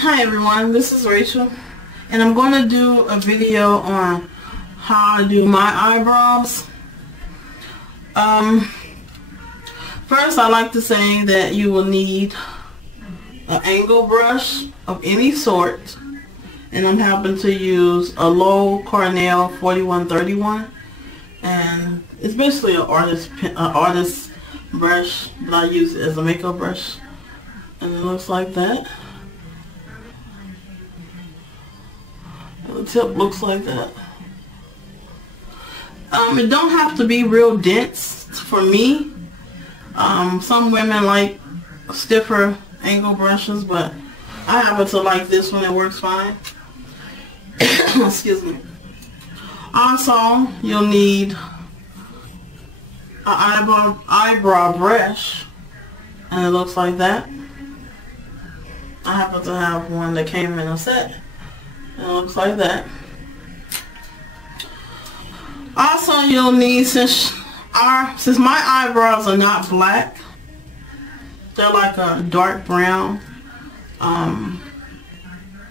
Hi everyone, this is Rachel, and I'm going to do a video on how I do my eyebrows. First I'd like to say that you will need an angle brush of any sort, and I'm happen to use a low Cornell 4131, and it's basically an artist brush, but I use it as a makeup brush, and it looks like that. The tip looks like that. It don't have to be real dense for me. Some women like stiffer angle brushes, but I happen to like this one. It works fine. Excuse me. Also, you'll need an eyebrow brush, and it looks like that. I happen to have one that came in a set. It looks like that. Also, you'll need, since my eyebrows are not black, they're like a dark brown.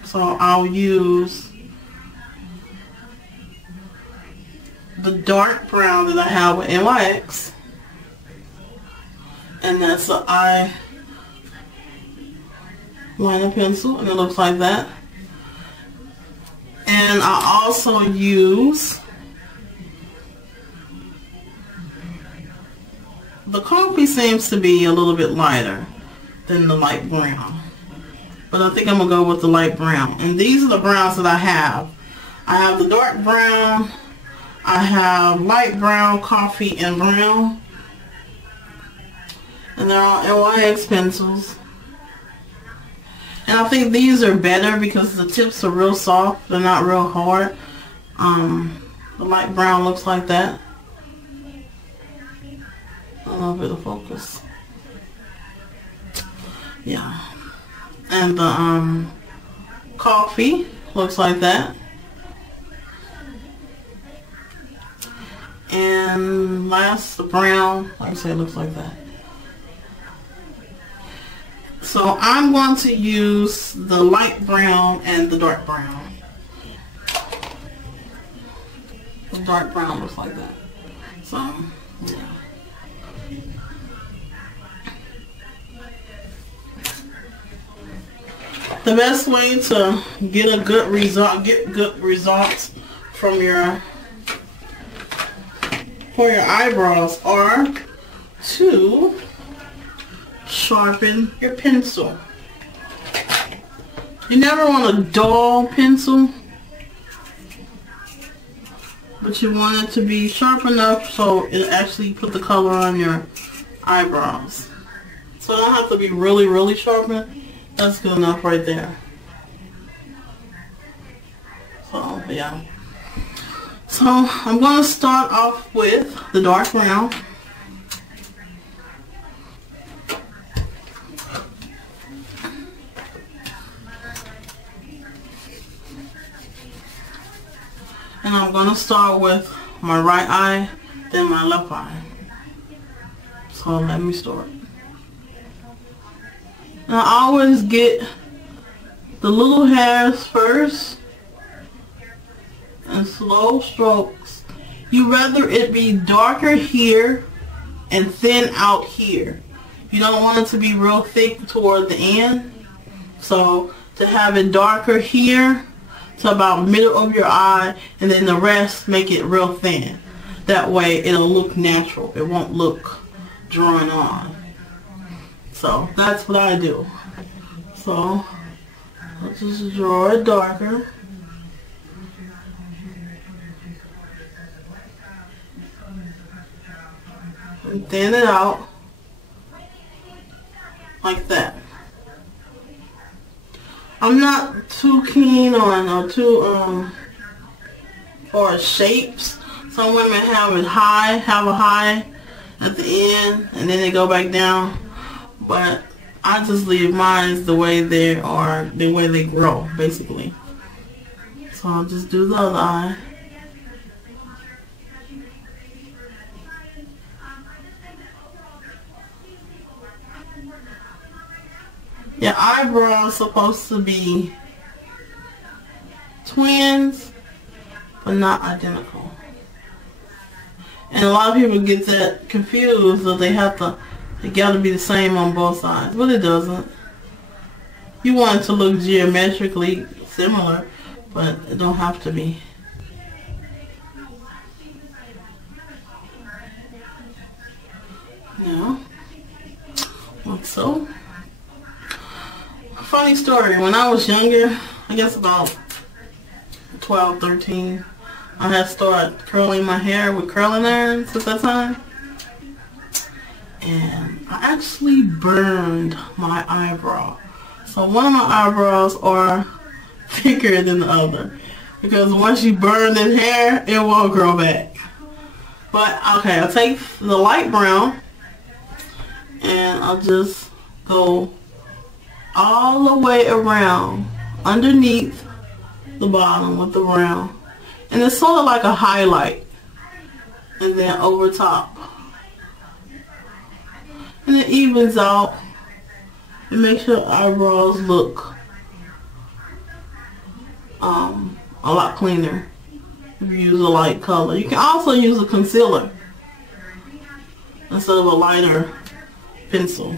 So I'll use the dark brown that I have with NYX, and that's the eyeliner pencil, and it looks like that. And I also use the coffee, seems to be a little bit lighter than the light brown, but I think I'm gonna go with the light brown. And these are the browns that I have. I have the dark brown, I have light brown, coffee, and brown, and they're all NYX pencils. And I think these are better because the tips are real soft. They're not real hard. The light brown looks like that. I don't know if it'll focus. Yeah. And the coffee looks like that. And last, the brown, like I said, looks like that. So I'm going to use the light brown and the dark brown. The dark brown looks like that. So, yeah. The best way to get a good result, results from your eyebrows are to sharpen your pencil. You never want a dull pencil, but you want it to be sharp enough so it actually put the color on your eyebrows. So it don't have to be really, really sharpened. That's good enough right there. So yeah. So I'm going to start off with the dark brown. And I'm going to start with my right eye, then my left eye. So let me start. And I always get the little hairs first and slow strokes. You rather it be darker here and thin out here. You don't want it to be real thick toward the end. So to have it darker here to about middle of your eye, and then the rest make it real thin. That way it'll look natural. It won't look drawn on. So that's what I do. So let's just draw it darker. And thin it out like that. I'm not too keen on or shapes. Some women have a high at the end, and then they go back down. But I just leave mine the way they are, the way they grow, basically. So I'll just do the other eye. Your eyebrows supposed to be twins, but not identical. And a lot of people get that confused, that they gotta be the same on both sides, but it doesn't. You want it to look geometrically similar, but it don't have to be. Yeah, like so. Funny story, when I was younger, I guess about 12, 13, I had started curling my hair with curling irons at that time. And I actually burned my eyebrow. So one of my eyebrows are thicker than the other. Because once you burn this hair, it won't grow back. But okay, I'll take the light brown and I'll just go all the way around underneath the bottom with the brown. And it's sort of like a highlight. And then over top. And it evens out. It makes your eyebrows look a lot cleaner if you use a light color. You can also use a concealer instead of a lighter pencil.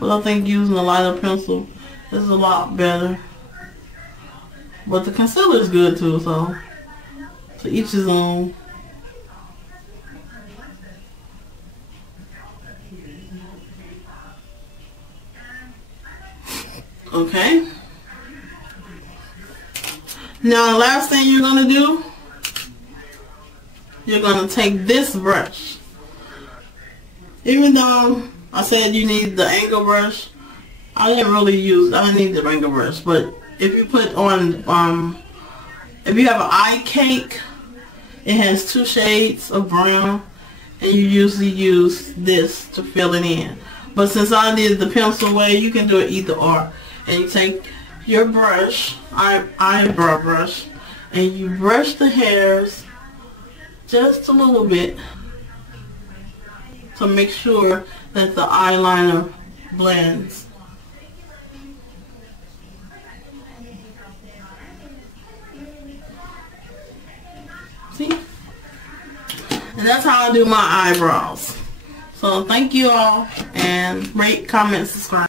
But I think using a lighter pencil is a lot better. But the concealer is good too, so to each his own. Okay. Now the last thing you're going to do, you're going to take this brush. Even though I said you need the angle brush, I didn't need the angle brush, but if you put on, if you have an eye cake, it has 2 shades of brown, and you usually use this to fill it in. But since I did the pencil way, you can do it either or. And you take your brush, eyebrow brush, and you brush the hairs just a little bit to make sure that the eyeliner blends. See? And that's how I do my eyebrows. So thank you all, and rate, comment, subscribe.